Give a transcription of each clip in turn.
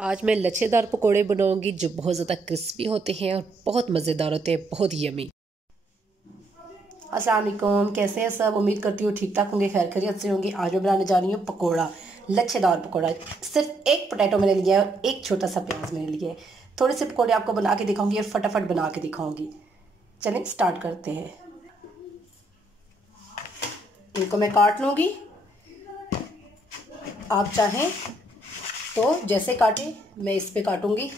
आज मैं लच्छेदार पकोड़े बनाऊंगी जो बहुत ज़्यादा क्रिस्पी होते हैं और बहुत मज़ेदार होते हैं, बहुत यमी। अस्सलाम वालेकुम, कैसे हैं सब? उम्मीद करती हूँ ठीक ठाक होंगे, खैर खैरियत से होंगे। आज मैं बनाने जा रही हूँ पकोड़ा, लच्छेदार पकोड़ा। सिर्फ एक पोटैटो मैंने लिया है और एक छोटा सा प्याज मैंने लिया है। थोड़े से पकोड़े आपको बना के दिखाऊंगी और फटाफट बना के दिखाऊंगी। चलें स्टार्ट करते हैं। इनको मैं काट लूँगी, आप चाहें तो जैसे काटें मैं इस पे काटूंगी।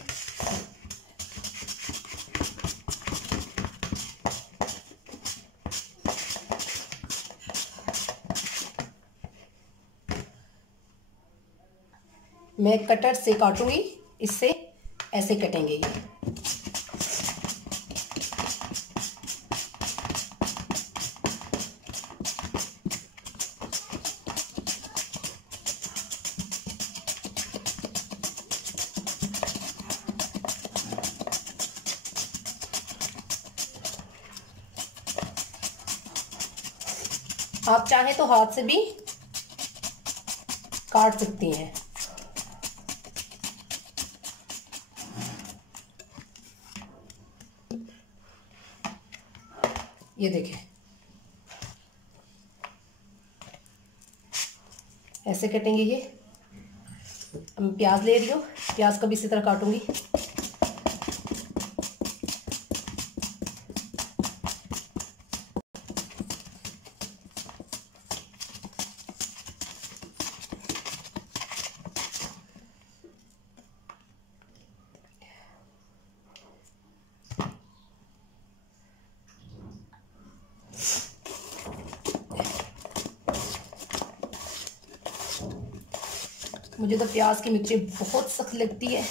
मैं कटर से काटूंगी, इससे ऐसे कटेंगे ये। आप चाहें तो हाथ से भी काट सकती हैं। ये देखें, ऐसे कटेंगे ये। अब प्याज ले रही हूँ, प्याज को भी इसी तरह काटूंगी। मुझे तो प्याज की मिर्ची बहुत सख्त लगती है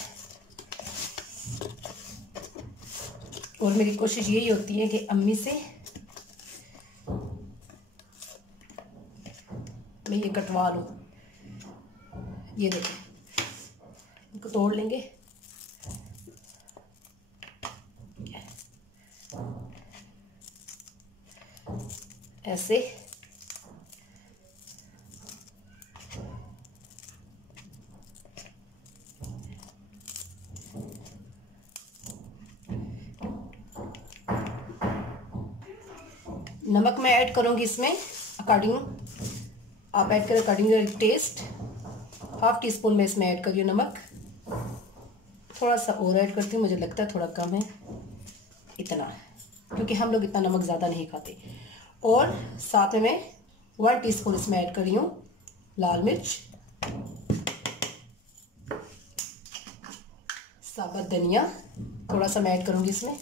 और मेरी कोशिश यही होती है कि अम्मी से मैं ये कटवा लूँ। ये देखिए, इनको तोड़ लेंगे। ऐसे नमक मैं ऐड करूंगी इसमें अकॉर्डिंग, आप ऐड करें according taste. Half tea spoon में इसमें ऐड करिए नमक। थोड़ा सा और ऐड करती हूँ, मुझे लगता है थोड़ा कम है, इतना, क्योंकि हम लोग इतना नमक ज़्यादा नहीं खाते। और साथ में मैं 1 टीस्पून इसमें ऐड कर रही हूँ लाल मिर्च, साबुत धनिया थोड़ा सा मैं ऐड करूँगी इसमें।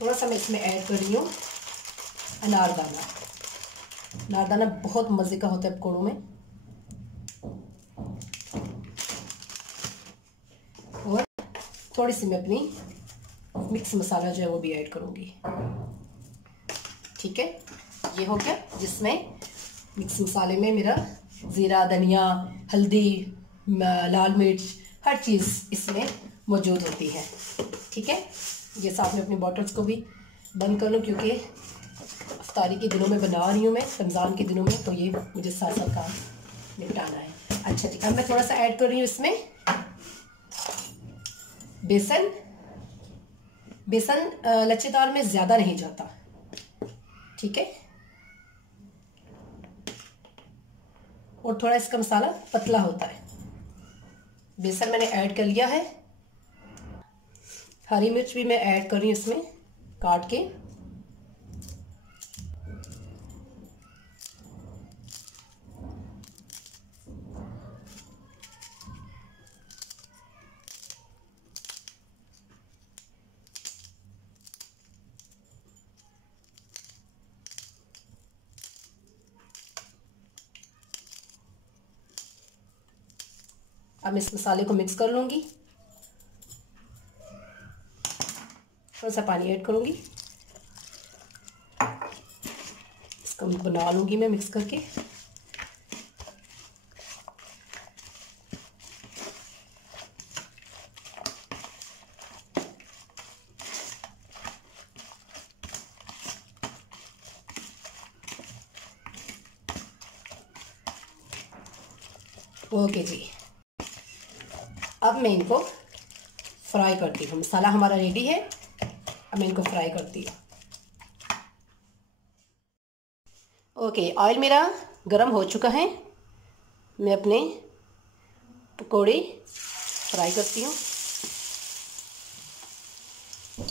थोड़ा सा मैं इसमें ऐड कर रही हूँ अनारदाना। अनारदाना बहुत मज़े का होता है पकौड़ों में। और थोड़ी सी मैं अपनी मिक्स मसाला जो है वो भी ऐड करूँगी। ठीक है, ये हो गया, जिसमें मिक्स मसाले में मेरा ज़ीरा, धनिया, हल्दी, लाल मिर्च, हर चीज़ इसमें मौजूद होती है। ठीक है, ये साथ में अपनी बॉटल्स को भी बंद कर लूँ, क्योंकि इफ्तारी के दिनों में बना रही हूँ मैं, रमज़ान के दिनों में, तो ये मुझे साथ साथ काम निपटाना है। अच्छा जी, अब मैं थोड़ा सा ऐड कर रही हूँ इसमें बेसन। बेसन लच्छेदार में ज़्यादा नहीं जाता, ठीक है, और थोड़ा इसका मसाला पतला होता है। बेसन मैंने ऐड कर लिया है। हरी मिर्च भी मैं ऐड कर रही हूँ इसमें काट के। अब मैं इस मसाले को मिक्स कर लूँगी। थोड़ा सा पानी ऐड करूँगी, इसको बना लूँगी मैं मिक्स करके। ओके जी, अब मैं इनको फ्राई करती हूँ। मसाला हमारा रेडी है, अब मैं इनको फ्राई करती हूँ। ओके, ऑयल मेरा गरम हो चुका है। मैं अपने पकोड़े फ्राई करती हूँ।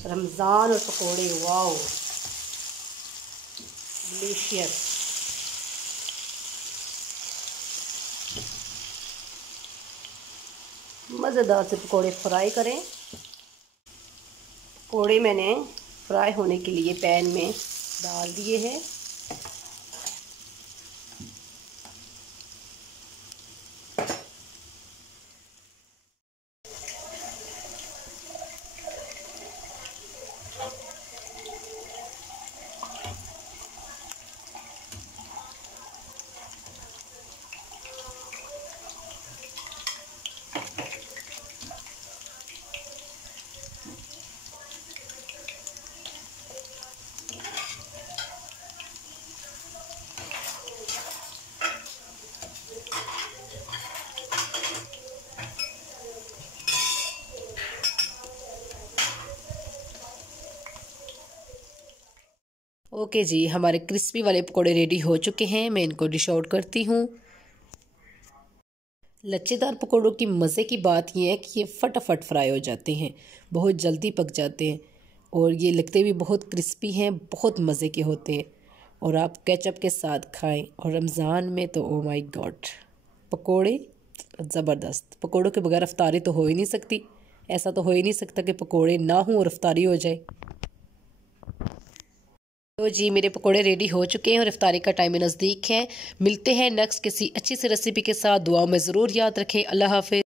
रमज़ान और पकोड़े, वाओ डिलीशियस। मज़ेदार से पकोड़े फ्राई करें। पकोड़े मैंने फ्राई होने के लिए पैन में डाल दिए हैं। ओके जी, हमारे क्रिस्पी वाले पकोड़े रेडी हो चुके हैं। मैं इनको डिश आउट करती हूँ। लच्छेदार पकोड़ों की मज़े की बात यह है कि ये फटाफट फ्राई हो जाते हैं, बहुत जल्दी पक जाते हैं और ये लगते भी बहुत क्रिस्पी हैं, बहुत मज़े के होते हैं। और आप केचप के साथ खाएं, और रमज़ान में तो ओ माय गॉड, पकोड़े ज़बरदस्त। पकोड़ों के बगैर अफ्तारी तो हो ही नहीं सकती। ऐसा तो हो ही नहीं सकता कि पकोड़े ना हों और अफ्तारी हो जाए। तो जी, मेरे पकोड़े रेडी हो चुके हैं और इफ्तारी का टाइम नज़दीक है। मिलते हैं नेक्स्ट किसी अच्छी सी रेसिपी के साथ। दुआओं में ज़रूर याद रखें। अल्लाह हाफ़िज़।